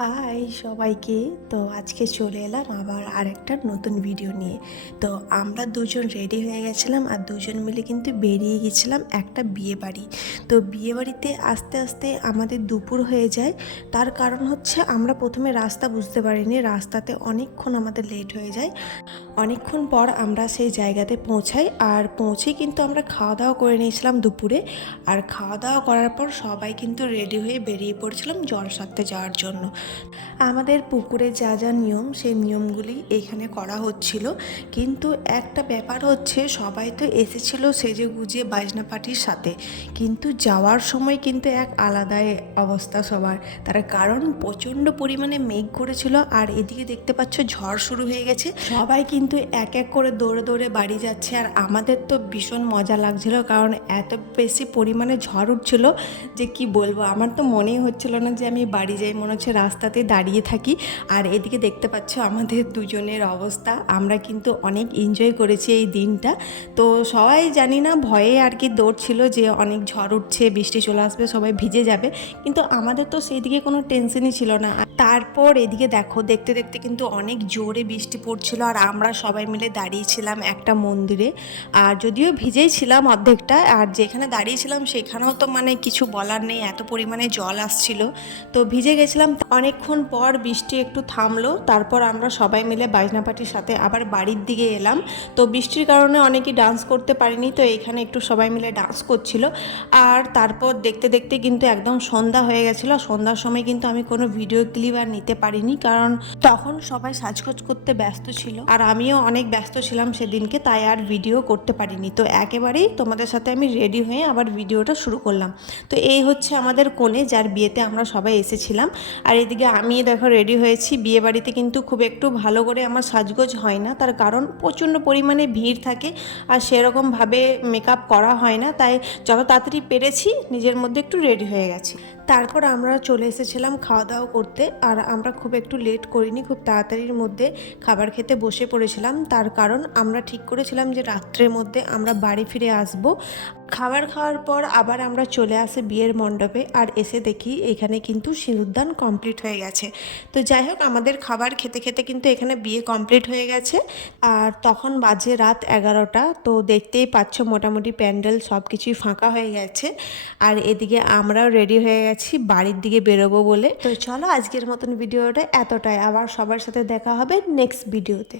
High সবাইকে। তো আজকে চলে এলাম আবার আরেকটা নতুন ভিডিও নিয়ে। তো আমরা দুজন রেডি হয়ে গেছিলাম আর দুজন মিলে কিন্তু বেরিয়ে গেছিলাম একটা বিয়ে বাড়ি। তো বিয়ে বাড়িতে আস্তে আস্তে আমাদের দুপুর হয়ে যায়। তার কারণ হচ্ছে আমরা প্রথমে রাস্তা বুঝতে পারিনি, রাস্তাতে অনেকক্ষণ আমাদের লেট হয়ে যায়। অনেকক্ষণ পর আমরা সেই জায়গাতে পৌঁছাই আর পৌঁছেই কিন্তু আমরা খাওয়া দাওয়া করে নিয়েছিলাম দুপুরে। আর খাওয়া দাওয়া করার পর সবাই কিন্তু রেডি হয়ে বেরিয়ে পড়ছিলাম জল সারতে যাওয়ার জন্য। আমাদের পুকুরে যা যা নিয়ম সেই নিয়মগুলি এখানে করা হচ্ছিল। কিন্তু একটা ব্যাপার হচ্ছে, সবাই তো এসেছিল সেজে গুজে বাজনা পার্টির সাথে, কিন্তু যাওয়ার সময় কিন্তু এক আলাদাই অবস্থা সবার। তার কারণ প্রচণ্ড পরিমাণে মেঘ করেছিল আর এদিকে দেখতে পাচ্ছ ঝড় শুরু হয়ে গেছে। সবাই কিন্তু এক এক করে দৌড়ে দৌড়ে বাড়ি যাচ্ছে আর আমাদের তো ভীষণ মজা লাগছিল, কারণ এত বেশি পরিমাণে ঝড় উঠছিল যে কি বলবো। আমার তো মনেই হচ্ছিল না যে আমি বাড়ি যাই, মনে হচ্ছে রাস্তাতে দাঁড়িয়ে থাকি। আর এদিকে দেখতে পাচ্ছ আমাদের দুজনের অবস্থা। আমরা কিন্তু অনেক এনজয় করেছি এই দিনটা। তো সবাই জানি না ভয়ে আর কি দৌড়ছিল যে অনেক ঝড় উঠছে, বৃষ্টি চলে আসবে, সবাই ভিজে যাবে, কিন্তু আমাদের তো সেই দিকে কোনো টেনশনই ছিল না। তারপর এদিকে দেখো, দেখতে দেখতে কিন্তু অনেক জোরে বৃষ্টি পড়ছিল আর আমরা সবাই মিলে দাঁড়িয়েছিলাম একটা মন্দিরে। আর যদিও ভিজেই ছিলাম অর্ধেকটা, আর যেখানে দাঁড়িয়েছিলাম সেখানেও তো মানে কিছু বলার নেই, এত পরিমাণে জল আসছিল, তো ভিজে গেছিলাম। অনেকক্ষণ পর বৃষ্টি একটু থামলো, তারপর আমরা সবাই মিলে বাজনা পার্টির সাথে আবার বাড়ির দিকে এলাম। তো বৃষ্টির কারণে অনেকেই ডান্স করতে পারিনি, তো এইখানে একটু সবাই মিলে ডান্স করছিল। আর তারপর দেখতে দেখতে কিন্তু একদম সন্ধ্যা হয়ে গেছিলো। সন্ধ্যার সময় কিন্তু আমি কোনো ভিডিও ক্লিপ আর নিতে পারিনি, কারণ তখন সবাই সাজগোজ করতে ব্যস্ত ছিল আর আমিও অনেক ব্যস্ত ছিলাম সেদিনকে, তাই আর ভিডিও করতে পারিনি। তো একেবারেই তোমাদের সাথে আমি রেডি হয়ে আবার ভিডিওটা শুরু করলাম। তো এই হচ্ছে আমাদের কনে, যার বিয়েতে আমরা সবাই এসেছিলাম। আর এদিকে আমি দেখো রেডি হয়েছি। বিয়ে বাড়িতে কিন্তু খুব একটু ভালো করে আমার সাজগোজ হয় না, তার কারণ প্রচণ্ড পরিমাণে ভিড় থাকে আর সেরকমভাবে মেকআপ করা হয় না, তাই যত তাড়াতাড়ি পেরেছি নিজের মধ্যে একটু রেডি হয়ে গেছি। তারপর আমরা চলে এসেছিলাম খাওয়া দাওয়া করতে। আর আমরা খুব একটু লেট করিনি, খুব তাড়াতাড়ির মধ্যে খাবার খেতে বসে পড়েছিলাম। তার কারণ আমরা ঠিক করেছিলাম যে রাত্রের মধ্যে আমরা বাড়ি ফিরে আসব। খাবার খাওয়ার পর আবার আমরা চলে আসি বিয়ের মণ্ডপে আর এসে দেখি এখানে কিন্তু সিঁদুরদান কমপ্লিট হয়ে গেছে। তো যাই হোক, আমাদের খাবার খেতে খেতে কিন্তু এখানে বিয়ে কমপ্লিট হয়ে গেছে। আর তখন বাজে রাত 11টা। তো দেখতেই পাচ্ছ মোটামুটি প্যান্ডেল সব কিছুই ফাঁকা হয়ে গেছে। আর এদিকে আমরাও রেডি হয়ে গেছি বাড়ির দিকে বেরোবো বলে। তো চলো, আজকের মতন ভিডিওটা এতটাই। আবার সবার সাথে দেখা হবে নেক্সট ভিডিওতে।